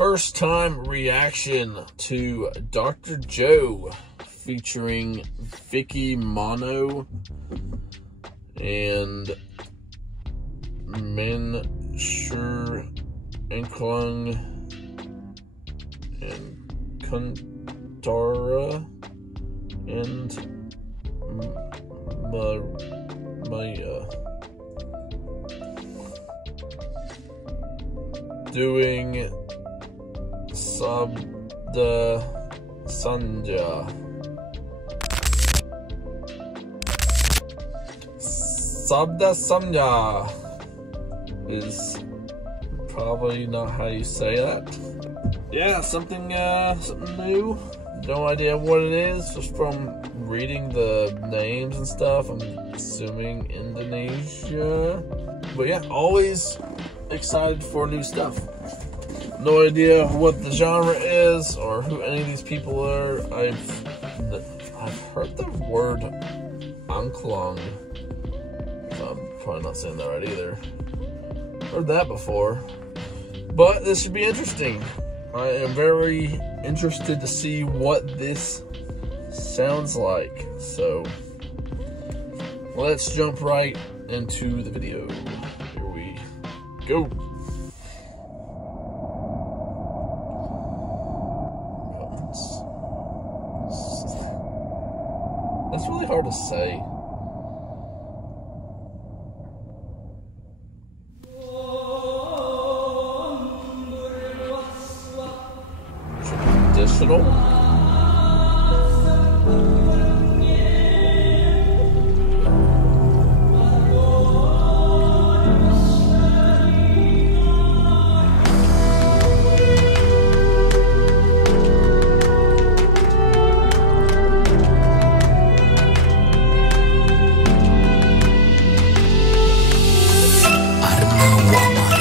First time reaction to Dr. Joe featuring Vicky Mono and Min Shur Enklung and Kuntara and Maya doing SABDA SANDYA. SABDA SANDYA is probably not how you say that. Yeah, something new. No idea what it is, just from reading the names and stuff. I'm assuming Indonesia. But yeah, always excited for new stuff. No idea what the genre is or who any of these people are. I've heard the word Angklong. I'm probably not saying that right either. Heard that before. But this should be interesting. I am very interested to see what this sounds like. So let's jump right into the video. Here we go. That's really hard to say. Traditional.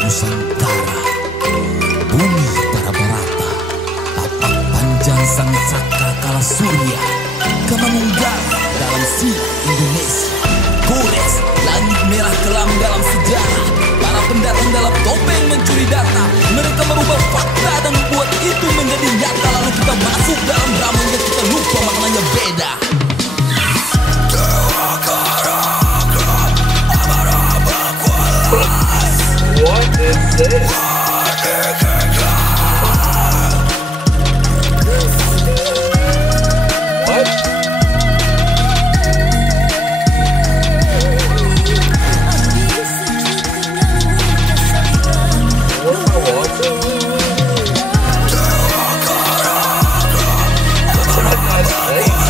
Nusantara, bumi Tara Barata, tapak panjang sang saka kala surya, kemanunggal dalam silat Indonesia. Gores, langit merah kelam dalam sejarah, para pendatang dalam topeng mencuri data. Mereka merubah fakta dan membuat itu menjadi nyata. Lalu kita masuk dalam drama yang kita lupa maknanya beda. What is this? What? What am I watching? That's a nice face.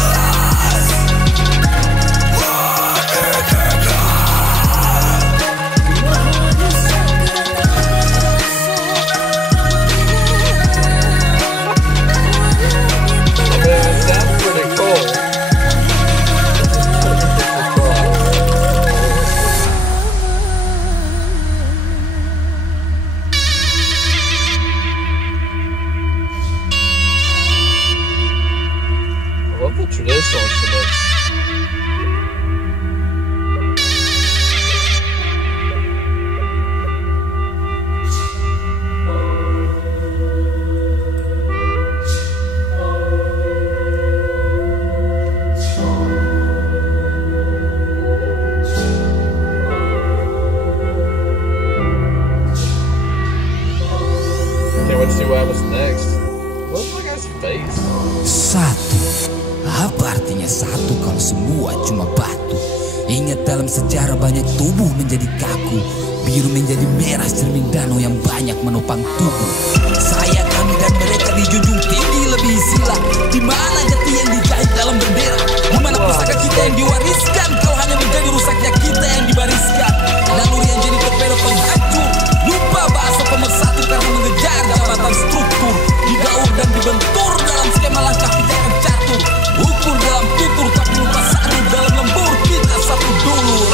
Traditional instruments. Can't wait to see what happens next. What's my guy's face? Satu. Apa artinya satu kalau semua cuma batu? Ingat dalam sejarah banyak tubuh menjadi kaku, biru menjadi merah cermin danau yang banyak menopang tubuh. Saya, kami dan mereka dijunjung tinggi lebih sila. Di mana jati yang dijahit dalam bendera? Di mana pusaka kita yang diwariskan? Kalau hanya menjadi rusaknya kita yang dibariskan. Naluri yang jadi torpedo penghancur, lupa bahasa pemersatu karena mengejar jabatan struktur. Digaur dan dibentur dalam skema langkah pijakan catur. Ukur dalam tutur tapi lupa satu dalam lembur kita satu dulur.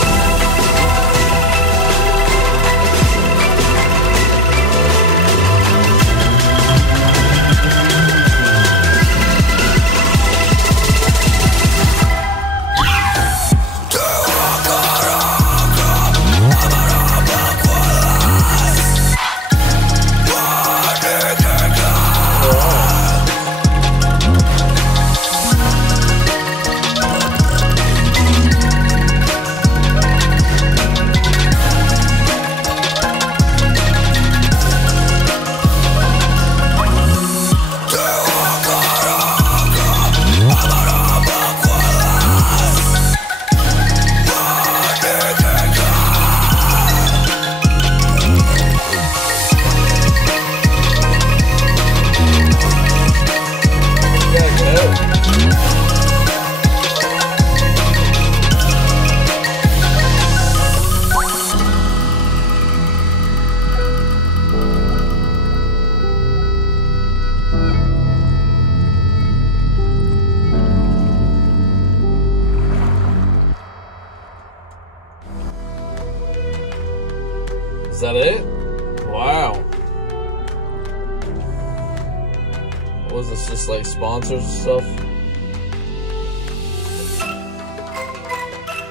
Was this just like sponsors and stuff?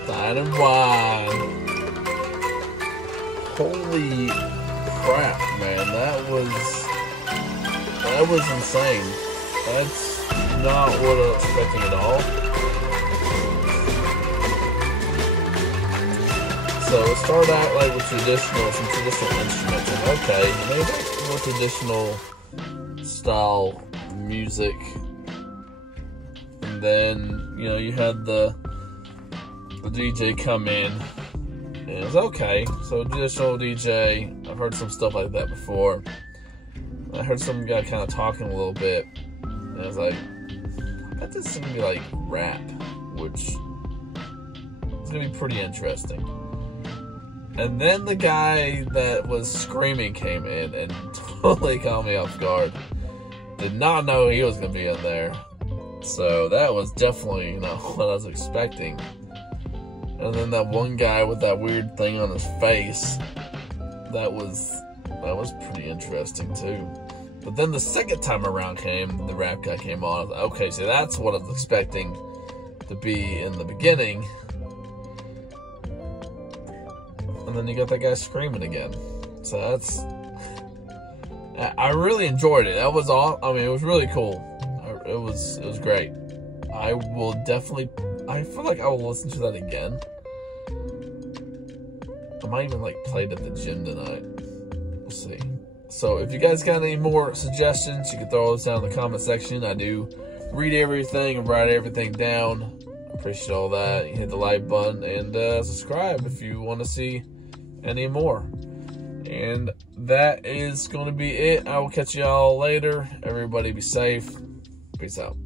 Dine and Wine. Holy crap, man. That was insane. That's not what I was expecting at all. So it started out like with some traditional instruments, and okay, maybe more traditional style music. And then, you know, you had the DJ come in, and it was okay. So traditional DJ, I've heard some stuff like that before. I heard some guy kind of talking a little bit, and I was like, I bet this is gonna be like rap, which is gonna be pretty interesting. And then the guy that was screaming came in and totally caught me off guard. Did not know he was gonna be in there. So that was definitely, you know, what I was expecting. And then that one guy with that weird thing on his face, that was pretty interesting too. But then the second time around the rap guy came on. I was like, okay, so that's what I was expecting to be in the beginning. And then you got that guy screaming again. So I really enjoyed it. That was all. I mean, it was really cool. It was great. I will definitely. I feel like I will listen to that again. I might even like play it at the gym tonight. We'll see. So if you guys got any more suggestions, you can throw those down in the comment section. I do read everything and write everything down. Appreciate all that. You hit the like button and subscribe if you want to see any more. And that is going to be it. I will catch y'all later. Everybody be safe. Peace out.